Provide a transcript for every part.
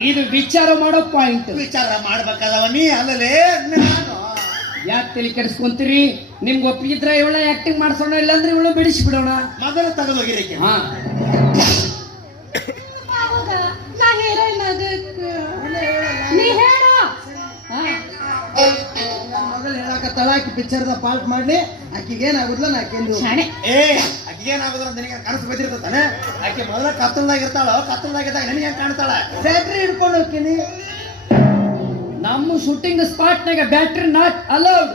ಇದು ವಿಚಾರ ಮಾಡೋ ಪಾಯಿಂಟ್ ವಿಚಾರ ಮಾಡ್ಬೇಕಾದವ ನೀ? ಅಲ್ಲಲೇ ನಾನು. ಯಾಕೆ ತಲೆ ಕೆಡಿಸ್ಕೊಂತೀರಿ? ನಿಮ್ಗೆ ಒಪ್ಪಿಗಿದ್ರೆ ಇವಳ ಆಕ್ಟಿಂಗ್ ಮಾಡ್ಸೋಣ ಇಲ್ಲಾಂದ್ರೆ ಇವಳು ಬಿಡಿಸ್ಬಿಡೋಣ. ಮೊದಲು ತಗೊಂಡೋಗಿರಕ್ಕೆ ಹಾ. ಆಕಿ ಪಿಕ್ಚರ್ದ ಪಾಲ್ಟ್ ಮಾಡ್ಲಿ. ಆಕಿಗೆ ಏನಾಗುದಿಲ್ಲ ನಾ ಶಾಣೆ. ಏ ಆಕೆ ಏನಾಗುದ್ರ ನಿನಗೆ ಕನಸು ಬಂದಿರ್ತಾನೆ ಆಕೆ ಮೊದಲ ಕತ್ತಲ್ದಾಗ ಇರ್ತಾಳ ಕತ್ತಲ್ದಾಗಿದ್ದಾಗ ನನಗೆ ಹೆಂಗ್ ಕಾಣ್ತಾಳ? ಬ್ಯಾಟ್ರಿ ಹಿಡ್ಕೊಂಡು ಹೋಗ್ತೀನಿ ನಮ್ಮ ಶೂಟಿಂಗ್ ಸ್ಪಾಟ್ನಾಗ ಬ್ಯಾಟ್ರಿ ನಾಟ್ ಅಲೌಡ್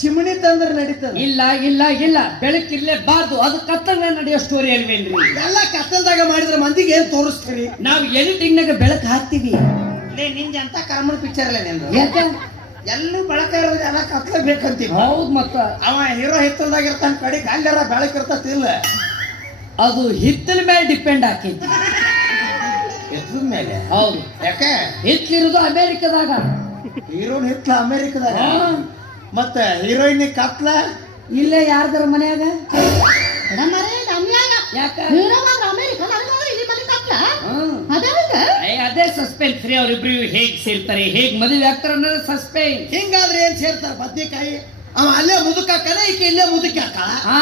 ಚಿಮಣಿ ತಂದ್ರೆ ನಡೀತದ. ಇಲ್ಲ ಇಲ್ಲ ಇಲ್ಲ. ಬೆಳಕಿರ್ಲೇಬಾರ್ದು ಅದು ಕತ್ತಲ ನಡೆಯೋ ಸ್ಟೋರಿ ಅಲ್ವೇನ್ರಿ ಎಲ್ಲ ಕತ್ತಲ್ದಾಗ ಮಾಡಿದ್ರೆ ಮಂದಿಗೆ ಏನ್ ತೋರಿಸ್ತೀರಿ? ನಾವು ಎಡಿಟಿಂಗ್ ನಾಗ ಬೆಳಕು ಹಾಕ್ತೀವಿ. ಲೇ ನಿಂಜ ಅಂತ ಕರ್ಮಣ ಪಿಕ್ಚರ್ ಅಲ್ಲ ನಿಂದು? ಯಾಕೆ ಎಲ್ಲೂ ಬೆಳಕ ಇರೋದು ಎಲ್ಲ ಕತ್ಲ ಬೇಕಂತೀವಿ. ಹೌದ್ ಮತ್ತ. ಅವ ಹೀರೋ ಹಿತ್ತಲ್ದಾಗ ಇರ್ತಾನ ಕಡೆ ಅಲ್ಲೆಲ್ಲ ಬೆಳಕ್ ಇರ್ತತಿಲ್ಲ ಅದು ಹಿತ್ತಲ ಮೇಲೆ ಡಿಪೆಂಡ್ ಆಕೈತಿ ಎತ್ತದ ಮೇಲೆ? ಹೌದು. ಯಾಕೆ? ಹಿತ್ಲಿರೋದು ಅಮೇರಿಕದಾಗ. ಹೀರೋನ್ ಹಿತ್ಲ ಅಮೇರಿಕದಾಗ? ಮತ್ತೆ ಹೀರೋಯಿನ್ ಕತ್ಲ? ಇಲ್ಲೇ ಯಾರ್ದಾರ ಮನ್ಯಾಗ. ಅದೇ ಸಸ್ಪೆನ್ಸ್ ರೀ ಅವ್ರಿಬ್ರು ಹೇಗ್ ಸೇರ್ತಾರೆ ಹೇಗ್ ಮದುವೆ ಆಗ್ತಾರ ಅನ್ನೋದು ಸಸ್ಪೆನ್ಸ್ ಹಿಂಗಾದ್ರೆ ಏನ್ ಸೇರ್ತಾರ ಬದ್ನಿಕಾಯಿ? ಅವ ಅಲ್ಲೇ ಮುದುಕ ಕಲೆ ಈಕೆ ಇಲ್ಲೇ ಮುದುಕ ಹಾ.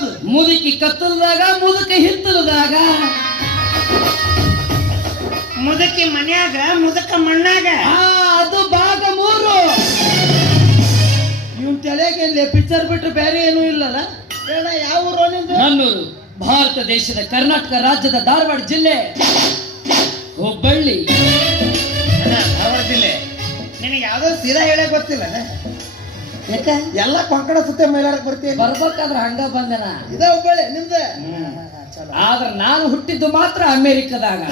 ಯಾವ್ದು ಮುದುಕಿ ಕತ್ತಲದಾಗ ಮುದುಕ ಹಿತ್ತಲದಾಗ. ಮುದುಕಿ ಮನ್ಯಾಗ ಮುದುಕ ಮಣ್ಣಾಗ. ಅದು ಭಾಗ ಮೂರು. ನಿಮ್ಮ ತಲೆಗೆ ಇಲ್ಲಿ ಪಿಕ್ಚರ್ ಬಿಟ್ರೆ ಬೇರೆ ಏನೂ ಇಲ್ಲಲ್ಲ? ಬೇಡ ಯಾವ ಊರು ನಿಂದು? ನನ್ನೂರು ಭಾರತ ದೇಶದ ಕರ್ನಾಟಕ ರಾಜ್ಯದ ಧಾರವಾಡ ಜಿಲ್ಲೆ ಹುಬ್ಬಳ್ಳಿ. ಜಿಲ್ಲೆ. ನಿನಗೆ ಯಾವ್ದೋ ಸೀದಾ ಹೇಳಕ್ ಗೊತ್ತಿಲ್ಲ. ಯಾಕ? ಎಲ್ಲ ಕೊಂಕಣ ಸುತ್ತೆ ಮೈಲಾಡಕ್ ಬರ್ತೀನಿ ಬರ್ಬೇಕಾದ್ರ ಹಂಗ ಬಂದನ? ಇದ ಹುಬ್ಬಳ್ಳಿ ನಿಮ್ದು? ಆದ್ರೆ ನಾನು ಹುಟ್ಟಿದ್ದು ಮಾತ್ರ ಅಮೆರಿಕದಾಗ.